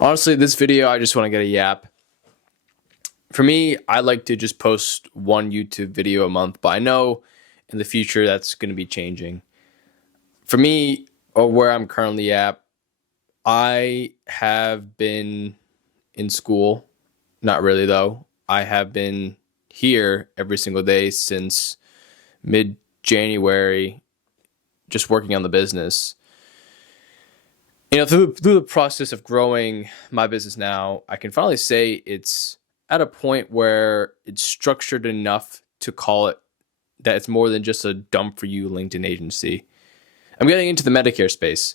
Honestly, this video, I just want to get a yap. For me, I like to just post one YouTube video a month, but I know in the future that's going to be changing. For me, or where I'm currently at, I have been in school. Not really, though. I have been here every single day since mid January, just working on the business. Through the process of growing my business now, I can finally say it's at a point where it's structured enough to call it that it's more than just a dump for you LinkedIn agency. I'm getting into the Medicare space.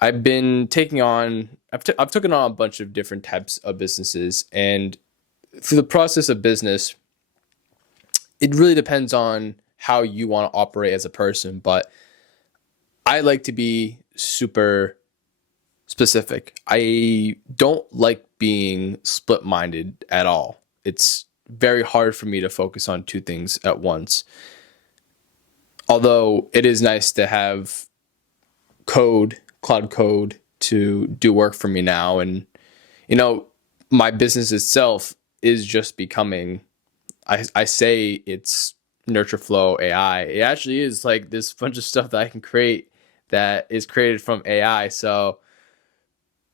I've taken on a bunch of different types of businesses, and through the process of business, it really depends on how you want to operate as a person, but I like to be super specific. I don't like being split-minded at all. It's very hard for me to focus on two things at once. Although it is nice to have cloud code to do work for me now. And, my business itself is just becoming, I say it's NurtureFlow AI. It actually is like this bunch of stuff that I can create that is created from AI. So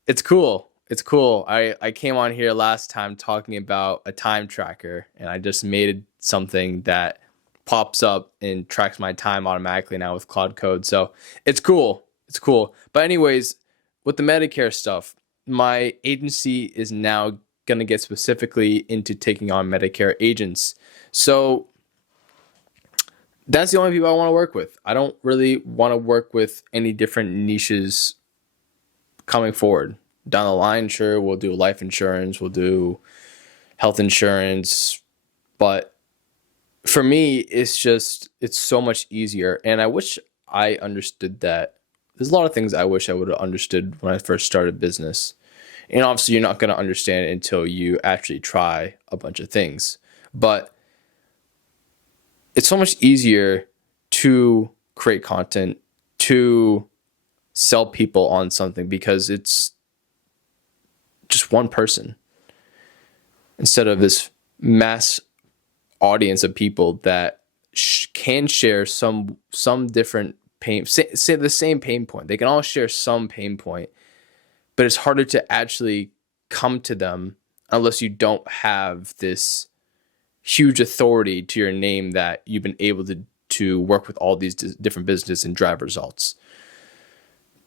it's cool. It's cool. I came on here last time talking about a time tracker, and I just made something that pops up and tracks my time automatically now with Cloud Code. So it's cool. It's cool. But anyways, with the Medicare stuff, my agency is now going to get specifically into taking on Medicare agents. So that's the only people I want to work with. I don't really want to work with any different niches coming forward. Down the line, sure, we'll do life insurance, we'll do health insurance, but for me, it's so much easier. And I wish I understood that. There's a lot of things I wish I would have understood when I first started business. And obviously, you're not going to understand it until you actually try a bunch of things. But it's so much easier to create content, to sell people on something, because it's just one person instead of this mass audience of people that can share some different pain, say the same pain point. They can all share some pain point, but it's harder to actually come to them unless you don't have this huge authority to your name that you've been able to work with all these different businesses and drive results.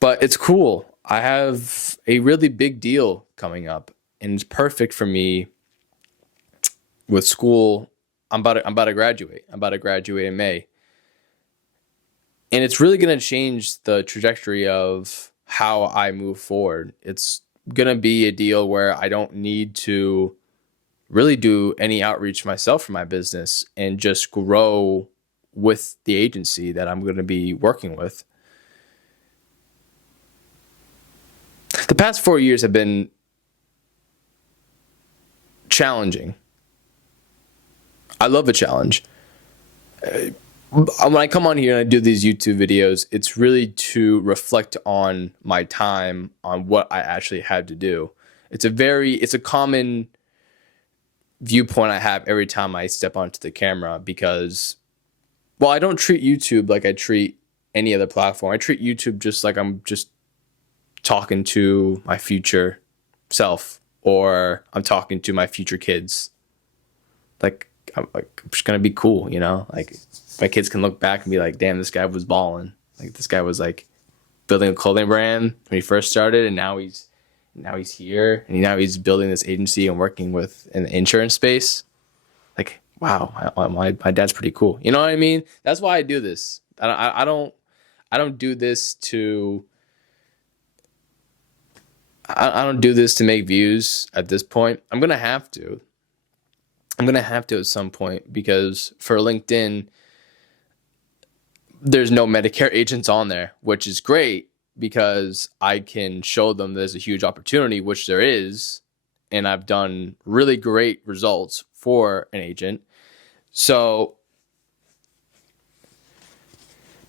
But it's cool. I have a really big deal coming up, and it's perfect for me with school. I'm about to graduate. I'm about to graduate in May. And it's really going to change the trajectory of how I move forward. It's going to be a deal where I don't need to really do any outreach myself for my business and just grow with the agency that I'm going to be working with. The past 4 years have been challenging. I love a challenge. When I come on here and I do these YouTube videos, it's really to reflect on my time, on what I actually had to do. It's a common viewpoint I have every time I step onto the camera, because, well, I don't treat YouTube like I treat any other platform. I treat YouTube just like I'm just talking to my future self, or I'm talking to my future kids. Like, I'm just gonna be cool, Like, my kids can look back and be like, "Damn, this guy was balling. Like, this guy was like building a clothing brand when he first started, and now he's here, and now he's building this agency and working with in the insurance space. Like, wow, my dad's pretty cool. You know what I mean? That's why I do this. I don't do this to. I don't do this to make views at this point. I'm gonna have to at some point, because for LinkedIn, there's no Medicare agents on there, which is great because I can show them there's a huge opportunity, which there is, and I've done really great results for an agent. So,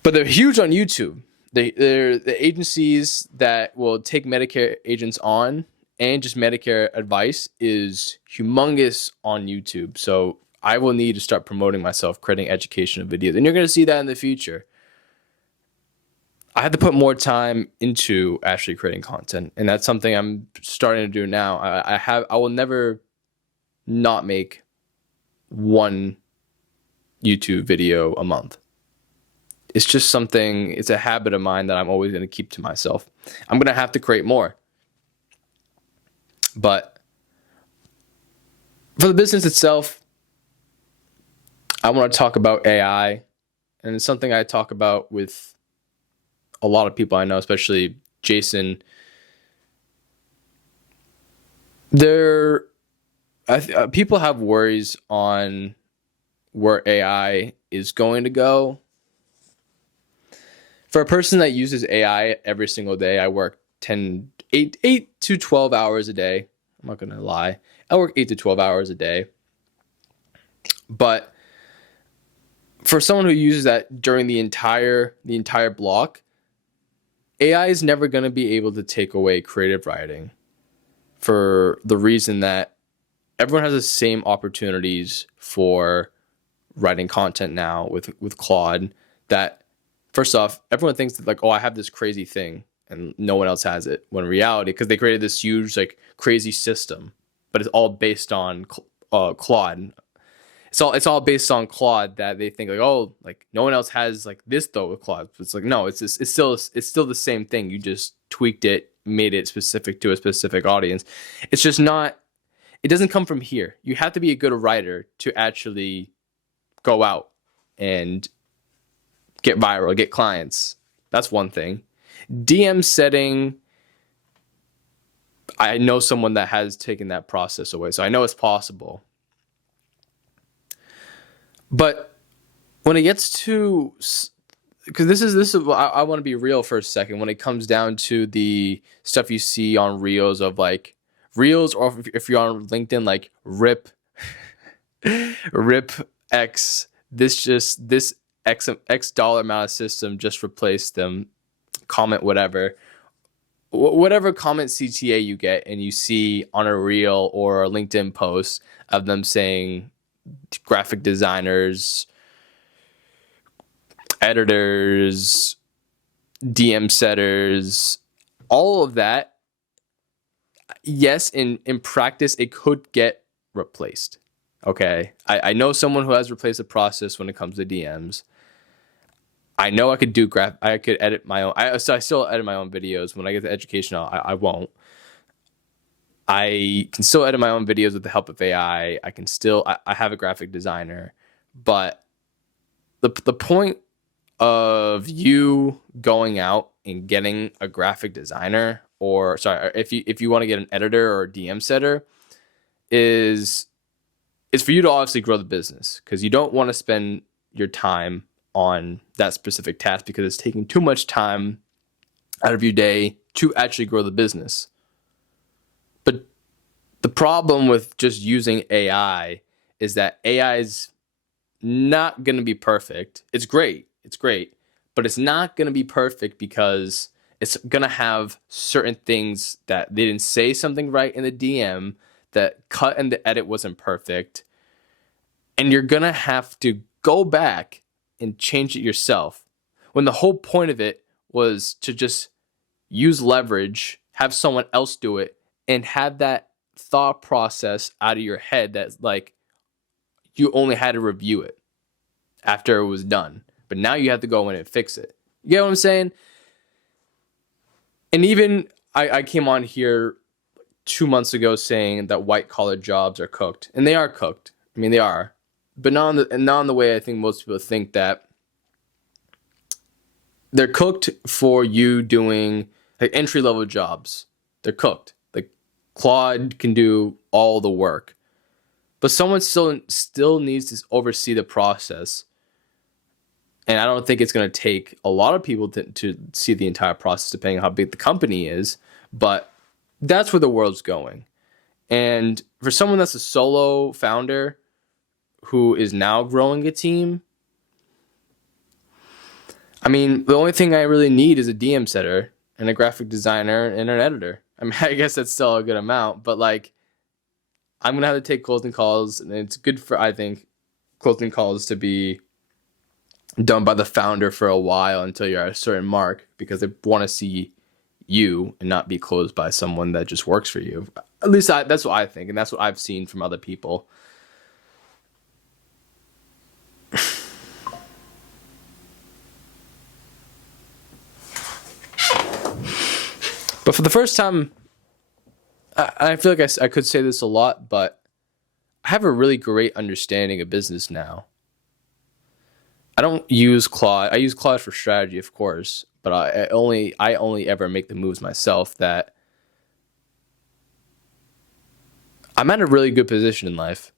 but they're huge on YouTube. They're the agencies that will take Medicare agents on and just Medicare advice is humongous on YouTube. So I will need to start promoting myself, creating educational videos. And you're going to see that in the future. I have to put more time into actually creating content. And that's something I'm starting to do now. I will never not make one YouTube video a month. It's just something, it's a habit of mine that I'm always going to keep to myself. I'm going to have to create more. But for the business itself, I want to talk about AI. And it's something I talk about with a lot of people I know, especially Jason. People have worries on where AI is going to go. For a person that uses AI every single day, I work 8 to 12 hours a day. I'm not going to lie. I work 8 to 12 hours a day. But for someone who uses that during the entire block, AI is never going to be able to take away creative writing, for the reason that everyone has the same opportunities for writing content now with Claude. That first off, everyone thinks that, like, oh, I have this crazy thing and no one else has it. When in reality, because they created this huge, like, crazy system, but it's all based on Claude. It's all based on Claude, that they think, like, oh, like, no one else has, like, this though with Claude. It's like, no, it's still the same thing. You just tweaked it, made it specific to a specific audience. It's just not. It doesn't come from here. You have to be a good writer to actually go out and get viral, get clients. That's one thing. DM setting, I know someone that has taken that process away, so I know it's possible. But when it gets to, because this is I want to be real for a second. When it comes down to the stuff you see on Reels, of like Reels, or if you're on LinkedIn, like rip X, this X dollar amount of system just replaced them. Comment whatever comment CTA you get, and you see on a Reel or a LinkedIn post of them saying graphic designers, editors, DM setters, all of that. Yes, in practice, it could get replaced. Okay, I know someone who has replaced the process when it comes to DMs. I know I could do I could edit my own. I still edit my own videos. When I get to educational, I won't. I can still edit my own videos with the help of AI. I have a graphic designer, but the point of you going out and getting a graphic designer, or sorry, if you want to get an editor or a DM setter, is for you to obviously grow the business, because you don't want to spend your time on that specific task because it's taking too much time out of your day to actually grow the business. But the problem with just using AI is that AI is not going to be perfect. It's great, but it's not going to be perfect because it's going to have certain things that they didn't say something right in the DM, that cut and the edit wasn't perfect, and you're going to have to go back and change it yourself, when the whole point of it was to just use leverage, have someone else do it, and have that thought process out of your head that, like, you only had to review it after it was done, but now you have to go in and fix it. You get what I'm saying? And even I came on here 2 months ago saying that white collar jobs are cooked, and they are cooked. I mean, they are. But not in the way I think most people think that. They're cooked for you doing, like, entry-level jobs. They're cooked. Like, Claude can do all the work. But someone still needs to oversee the process. And I don't think it's going to take a lot of people to see the entire process, depending on how big the company is. But that's where the world's going. And for someone that's a solo founder who is now growing a team, I mean, the only thing I really need is a DM setter and a graphic designer and an editor. I mean, I guess that's still a good amount, but like I'm gonna have to take closing calls, and it's good for, I think, closing calls to be done by the founder for a while until you're at a certain mark, because they want to see you and not be closed by someone that just works for you. At least that's what I think, and that's what I've seen from other people. But for the first time, I feel like I could say this a lot, but I have a really great understanding of business now. I don't use Claude. I use Claude for strategy, of course, but I only ever make the moves myself. That I'm at a really good position in life.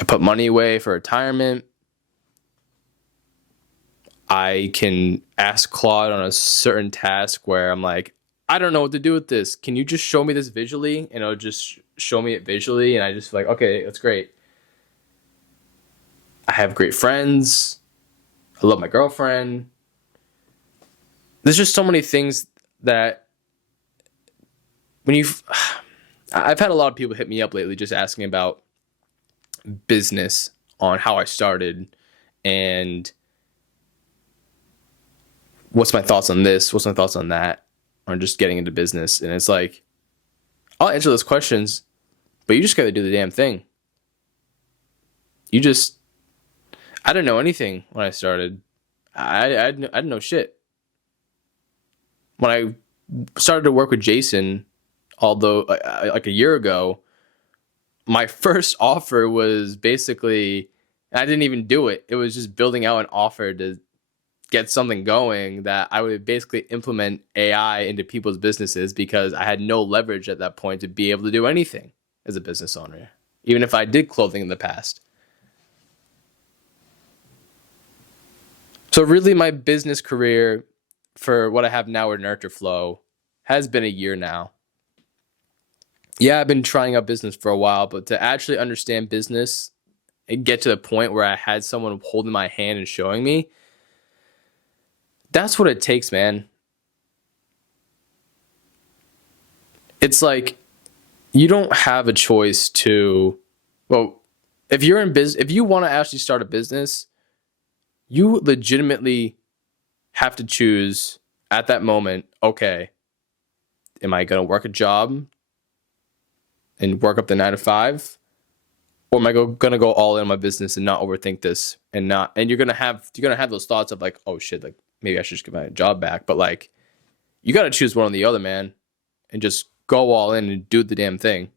I put money away for retirement. I can ask Claude on a certain task where I'm like, I don't know what to do with this. Can you just show me this visually? And it'll just show me it visually, and I just feel like, okay, that's great. I have great friends. I love my girlfriend. There's just so many things that when you, I've had a lot of people hit me up lately just asking about business, on how I started, and what's my thoughts on this, what's my thoughts on that, on just getting into business. And it's like, I'll answer those questions, but you just got to do the damn thing. I didn't know anything when I started. I didn't know shit. When I started to work with Jason, although like a year ago, my first offer was basically, and I didn't even do it. It was just building out an offer to get something going that I would basically implement AI into people's businesses, because I had no leverage at that point to be able to do anything as a business owner, even if I did clothing in the past. So really my business career for what I have now with NurtureFlow has been a year now. Yeah, I've been trying out business for a while, but to actually understand business and get to the point where I had someone holding my hand and showing me, that's what it takes, man. It's like you don't have a choice to, well, if you're in business, if you want to actually start a business, you legitimately have to choose at that moment, okay, am I going to work a job and work up the 9 to 5? Or am I going to go all in on my business and not overthink this, and you're going to have those thoughts of like, oh shit, like maybe I should just get my job back. But like, you got to choose one or the other, man, and just go all in and do the damn thing.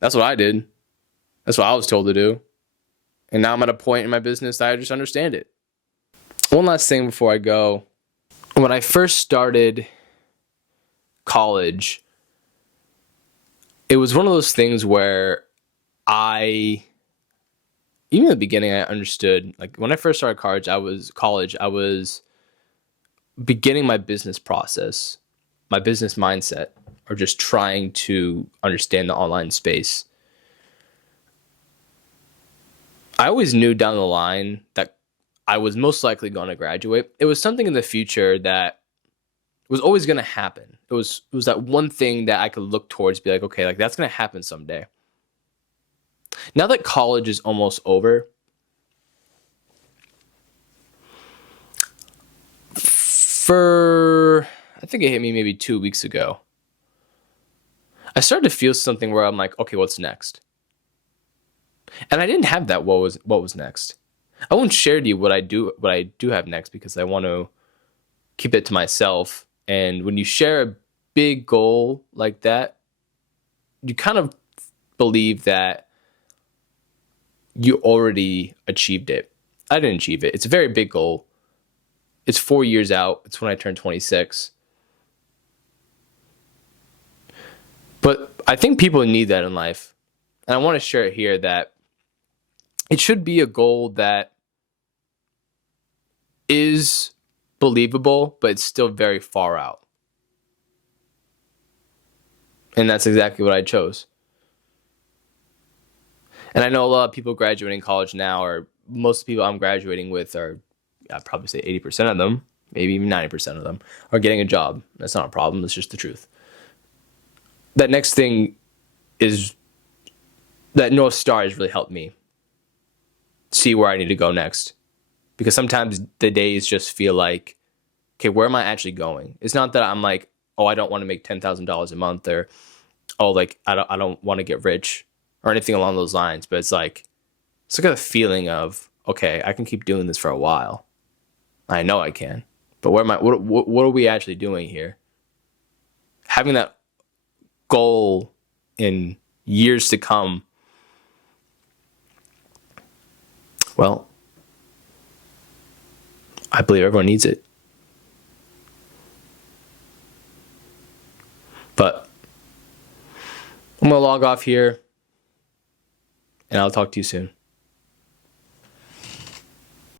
That's what I did. That's what I was told to do. And now I'm at a point in my business that I just understand it. One last thing before I go. When I first started college, it was one of those things where even in the beginning, I understood, like when I first started college, I was beginning my business process, my business mindset, or just trying to understand the online space. I always knew down the line that I was most likely going to graduate. It was something in the future that was always going to happen. It was that one thing that I could look towards, be like, okay, like that's going to happen someday. Now that college is almost over, I think it hit me maybe 2 weeks ago, I started to feel something where I'm like, okay, what's next? And I didn't have that what was next. I won't share to you what I do have next, because I want to keep it to myself. And when you share a big goal like that, you kind of believe that you already achieved it. I didn't achieve it. It's a very big goal. It's 4 years out. It's when I turn 26. But I think people need that in life. And I want to share it here, that it should be a goal that is believable, but it's still very far out. And that's exactly what I chose. And I know a lot of people graduating college now, or most people I'm graduating with are, I'd probably say 80% of them, maybe even 90% of them are getting a job. That's not a problem. It's just the truth. That next thing is that North Star has really helped me see where I need to go next. Because sometimes the days just feel like, okay, where am I actually going? It's not that I'm like, oh, I don't want to make $10,000 a month, or oh, like I don't want to get rich or anything along those lines. But it's like a feeling of, okay, I can keep doing this for a while. I know I can, but what are we actually doing here? Having that goal in years to come, well, I believe everyone needs it. But I'm going to log off here, and I'll talk to you soon.